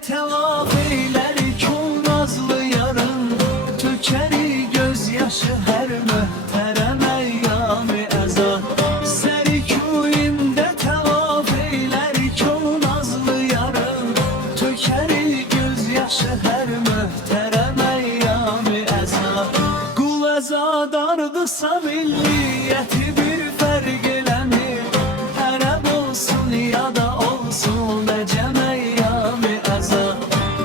tevaf eyler kul nazlı yarın. Tükeri gözyaşı her mühterem eyyam-ı eza. Serikuyimde tevaf eyler kul nazlı yarın. Tükeri gözyaşı her mühterem eyyam-ı eza. Kul ezadardısa milliyeti bir ferg elemir. Arap olsun ya da olsun necem eyyam-ı eza.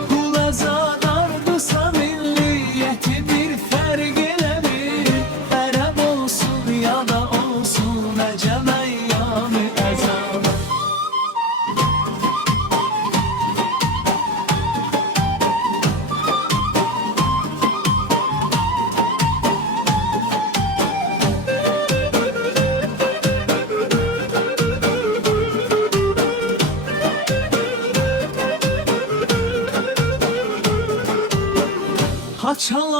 Kul ezadardısa milliyeti bir ferg elemir. Arap olsun ya da olsun necem eyyam-ı eza. Haçal